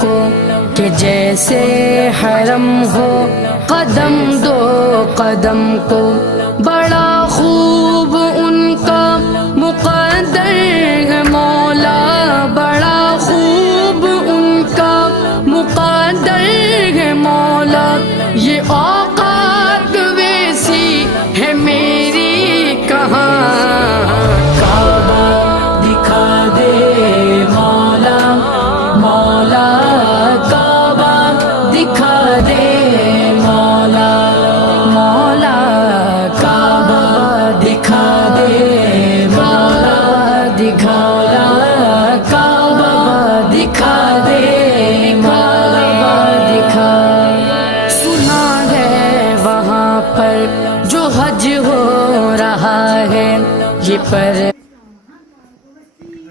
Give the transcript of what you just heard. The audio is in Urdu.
کو کہ جیسے حرم ہو قدم دو قدم کو، بڑا خوب ان کا مقدر ہے مولا، بڑا خوب ان کا مقدر ہے مولا، یہ اوقات ویسی ہے میری کہاں، کعبہ دکھا دے مولا، مولا کعبہ دکھا دے مولا، مولا کعبہ دکھا دے مولا، دکھا کعبہ دکھا دے مولا، دکھا۔ سنا ہے وہاں پر جو حج ہو رہا ہے، یہ پر